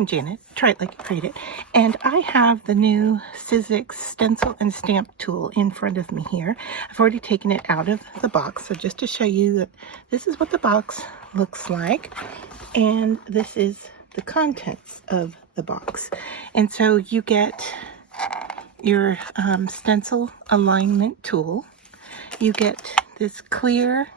I'm Janet. Try it like you create it. And I have the new Sizzix Stencil and Stamp tool in front of me here. I've already taken it out of the box. So just to show you that this is what the box looks like. And this is the contents of the box. And so you get your stencil alignment tool. You get this clear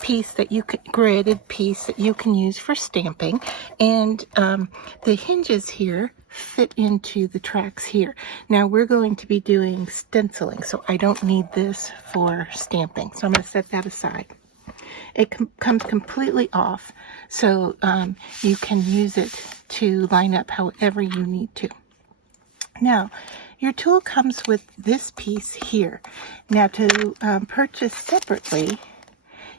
piece that you can, gridded piece that you can use for stamping, and the hinges here fit into the tracks here. Now we're going to be doing stenciling, so I don't need this for stamping, so I'm going to set that aside. It comes completely off, so you can use it to line up however you need to. Now your tool comes with this piece here. Now to purchase separately,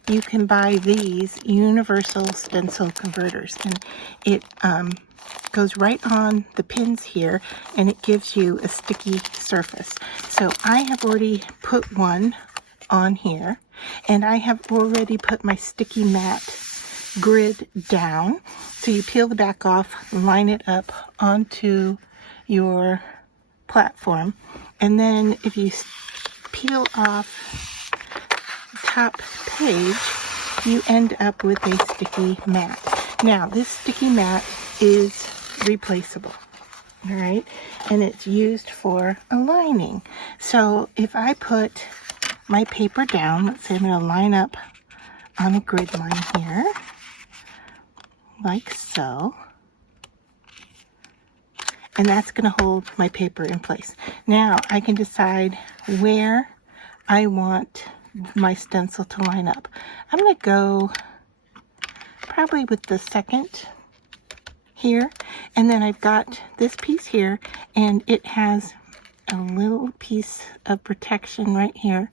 you can buy these universal stencil converters, and it goes right on the pins here, and it gives you a sticky surface. So I have already put one on here, and I have already put my sticky mat grid down. So you peel the back off, line it up onto your platform, and then if you peel off top page, you end up with a sticky mat. Now this sticky mat is replaceable, all right, and it's used for aligning. So if I put my paper down, let's say I'm going to line up on a grid line here like so, and that's going to hold my paper in place. Now I can decide where I want my stencil to line up. I'm going to go probably with the second here, and then I've got this piece here, and it has a little piece of protection right here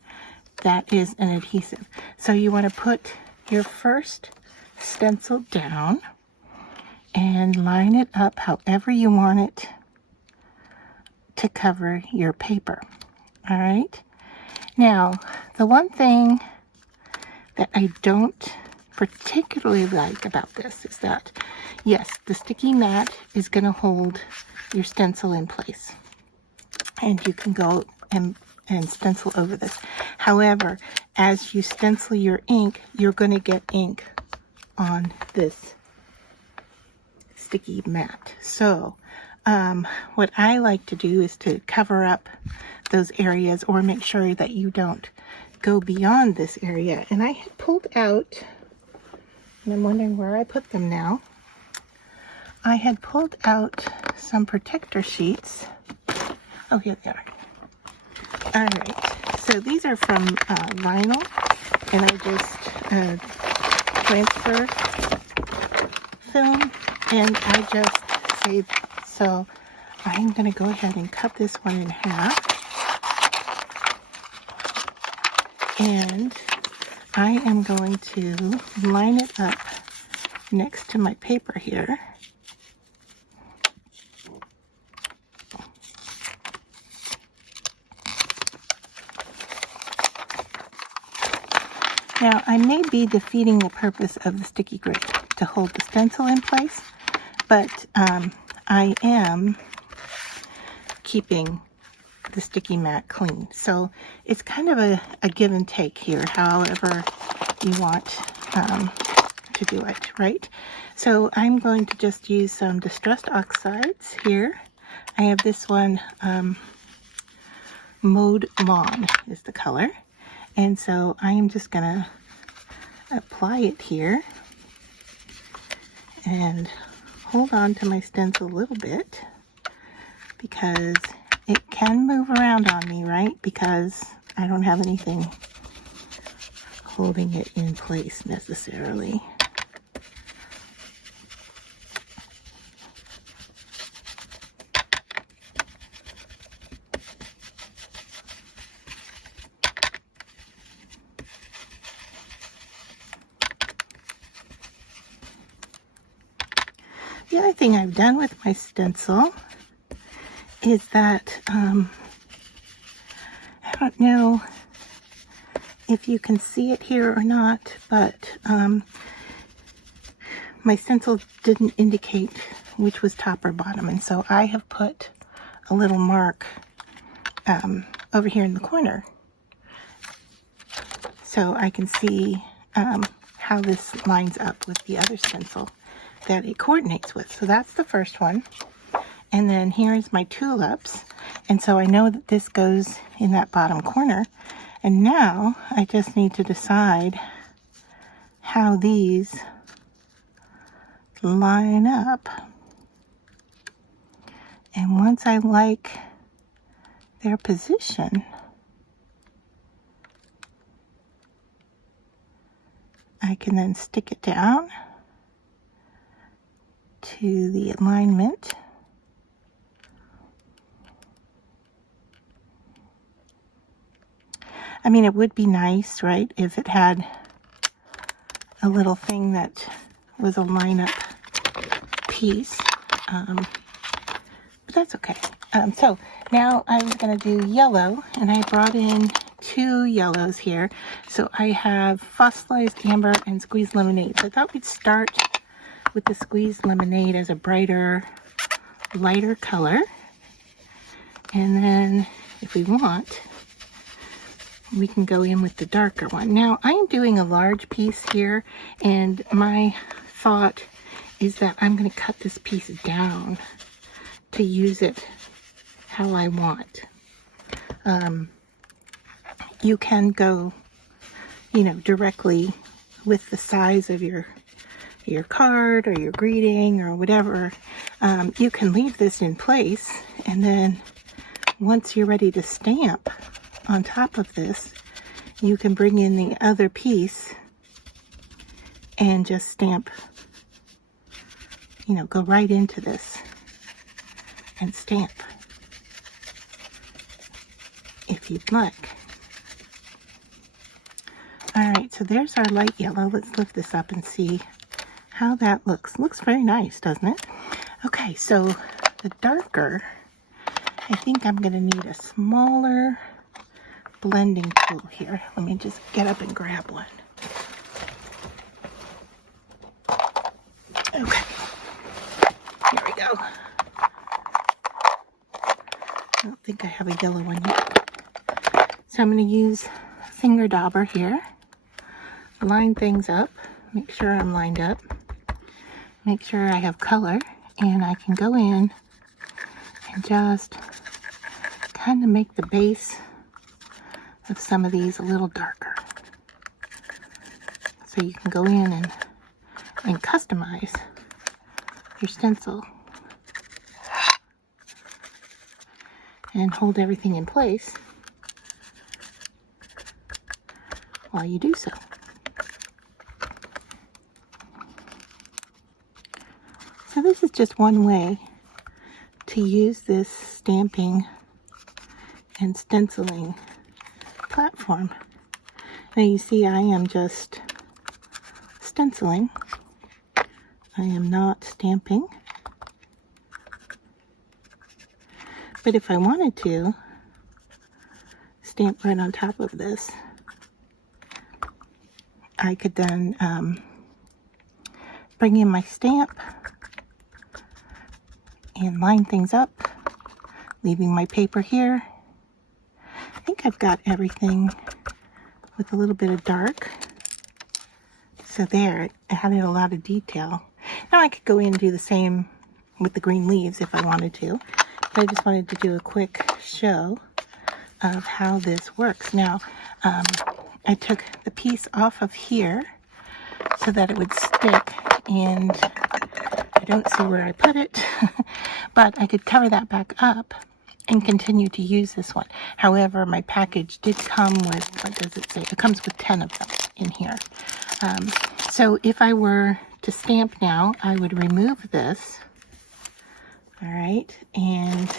that is an adhesive. So you want to put your first stencil down and line it up however you want it to cover your paper. All right. Now, the one thing that I don't particularly like about this is that, yes, the sticky mat is going to hold your stencil in place, and you can go and stencil over this. However, as you stencil your ink, you're going to get ink on this sticky mat. So what I like to do is to cover up those areas, or make sure that you don't go beyond this area. And I had pulled out, and I'm wondering where I put them now. I had pulled out some protector sheets. Oh, here they are. All right, so these are from vinyl, and I just transfer film, and I just saved. So I'm going to go ahead and cut this one in half. And I am going to line it up next to my paper here. Now, I may be defeating the purpose of the sticky grid to hold the stencil in place, but I am keeping the sticky mat clean. So it's kind of a give and take here, however you want to do it, right? So I'm going to just use some distressed oxides here. I have this one, Mode Lawn is the color. And so I am just going to apply it here and hold on to my stencil a little bit, because it can move around on me, right? Because I don't have anything holding it in place necessarily. The other thing I've done with my stencil is that, I don't know if you can see it here or not, but my stencil didn't indicate which was top or bottom. And so I have put a little mark over here in the corner so I can see how this lines up with the other stencil that it coordinates with. So that's the first one. And then here's my tulips. And so I know that this goes in that bottom corner. And now I just need to decide how these line up. And once I like their position, I can then stick it down to the alignment. I mean, it would be nice, right, if it had a little thing that was a line-up piece, but that's okay. So now I was going to do yellow, and I brought in 2 yellows here. So I have fossilized amber and squeezed lemonade. So I thought we'd start with the squeezed lemonade as a brighter, lighter color. And then if we want, we can go in with the darker one. Now I'm doing a large piece here, and my thought is that I'm going to cut this piece down to use it how I want. You can go, you know, directly with the size of your card or your greeting or whatever. You can leave this in place, and then once you're ready to stamp on top of this, you can bring in the other piece and just stamp, you know, go right into this and stamp if you'd like. Alright, so there's our light yellow. Let's lift this up and see how that looks. Looks very nice, doesn't it? Okay, so the darker, I think I'm going to need a smaller blending tool here. Let me just get up and grab one. Okay, here we go. I don't think I have a yellow one yet. So I'm going to use a finger dauber here. Line things up, make sure I'm lined up, make sure I have color, and I can go in and just kind of make the base of some of these a little darker. So you can go in and customize your stencil and hold everything in place while you do so. So this is just one way to use this stamping and stenciling platform. Now you see I am just stenciling. I am not stamping. But if I wanted to stamp right on top of this, I could then bring in my stamp and line things up, leaving my paper here. I think I've got everything with a little bit of dark. So there, it added a lot of detail. Now I could go in and do the same with the green leaves if I wanted to, but I just wanted to do a quick show of how this works. Now, I took the piece off of here so that it would stick, and I don't see where I put it, but I could cover that back up and continue to use this one. However, my package did come with, what does it say? It comes with 10 of them in here. So if I were to stamp now, I would remove this, all right, and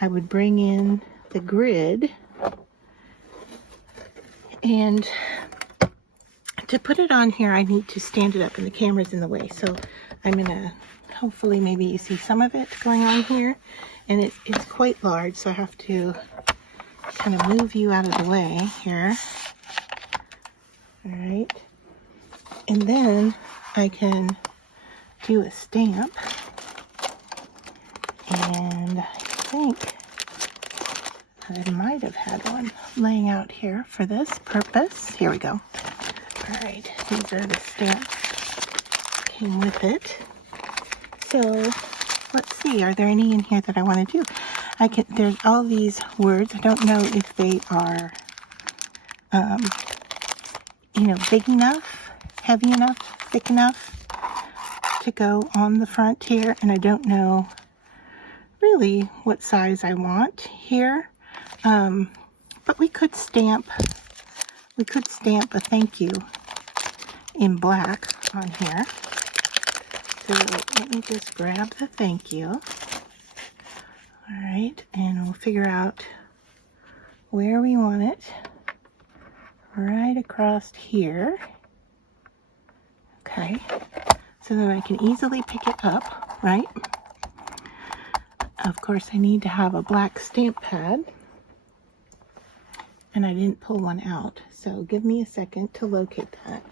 I would bring in the grid, and to put it on here, I need to stand it up, and the camera's in the way. So I'm gonna, hopefully maybe you see some of it going on here, and it's quite large, so I have to kind of move you out of the way here. All right, and then I can do a stamp think I might have had one laying out here for this purpose. Here we go. All right, these are the stamps. Came with it. So let's see, are there any in here that I want to do? There's all these words. I don't know if they are, you know, big enough, heavy enough, thick enough to go on the front here. And I don't know really what size I want here. But we could stamp a thank you in black on here. So let me just grab the thank you. All right, and we'll figure out where we want it. Right across here. Okay, so then I can easily pick it up, right? Of course, I need to have a black stamp pad. And I didn't pull one out, so give me a second to locate that.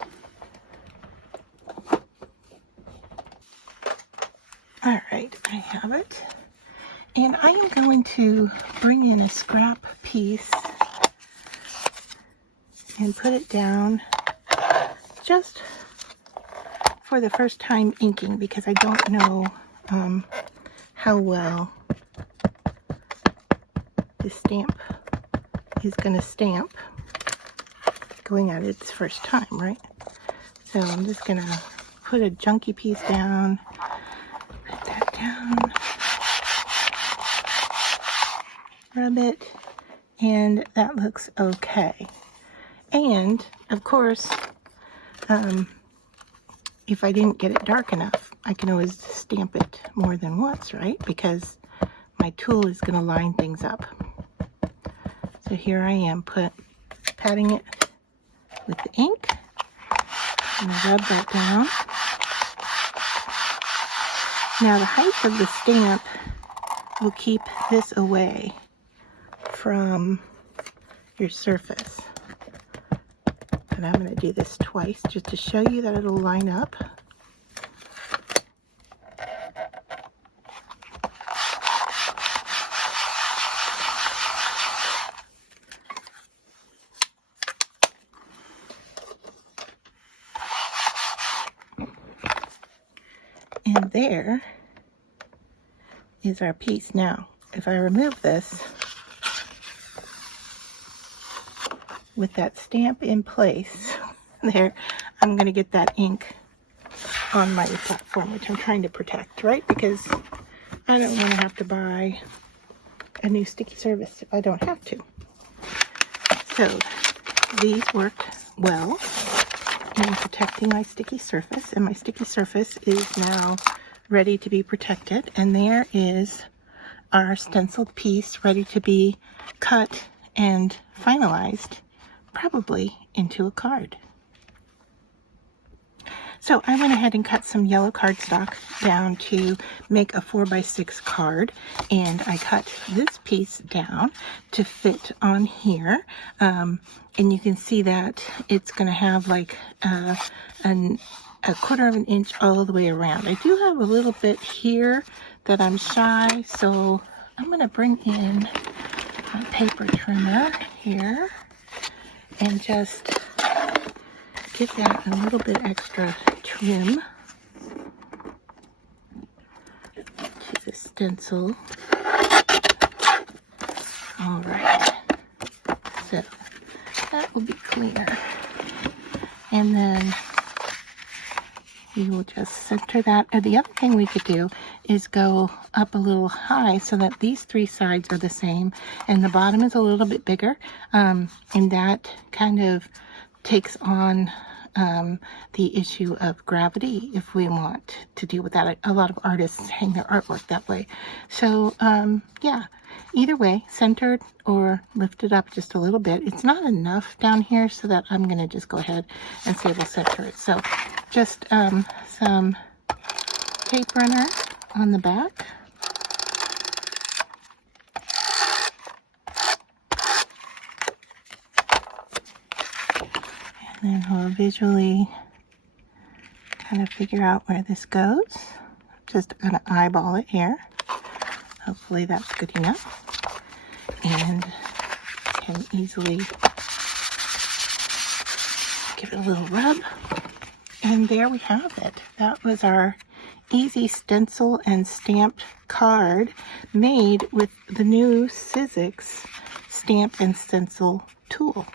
All right, I have it. And I am going to bring in a scrap piece and put it down just for the first time inking, because I don't know how well the stamp is going to stamp going at its first time, right? So I'm just going to put a junky piece down, put that down, rub it, and that looks okay. And of course, if I didn't get it dark enough, I can always stamp it more than once, right? Because my tool is going to line things up. So here I am, patting it with the ink. I'm going to rub that down. Now the height of the stamp will keep this away from your surface. And I'm going to do this twice just to show you that it'll line up. And there is our piece. Now, if I remove this with that stamp in place, there, I'm going to get that ink on my platform, which I'm trying to protect, right? Because I don't want to have to buy a new sticky surface if I don't have to. So these worked well in protecting my sticky surface, and my sticky surface is now ready to be protected. And there is our stenciled piece ready to be cut and finalized, probably into a card. So I went ahead and cut some yellow cardstock down to make a 4x6 card, and I cut this piece down to fit on here. And you can see that it's going to have like a 1/4 of an inch all the way around. I do have a little bit here that I'm shy, so I'm going to bring in my paper trimmer here and just give that a little bit extra trim to the stencil. All right, so that will be cleaner. And then we will just center that. And the other thing we could do is go up a little high so that these three sides are the same and the bottom is a little bit bigger. And that kind of takes on the issue of gravity if we want to deal with that. A lot of artists hang their artwork that way. So yeah, either way, centered or lifted up just a little bit. It's not enough down here, so that I'm going to just go ahead and say we'll center it. So just some tape runner on the back. And then we'll visually kind of figure out where this goes. Just going to eyeball it here. Hopefully that's good enough. And can easily give it a little rub. And there we have it. That was our easy stencil and stamped card made with the new Sizzix Stamp and Stencil tool.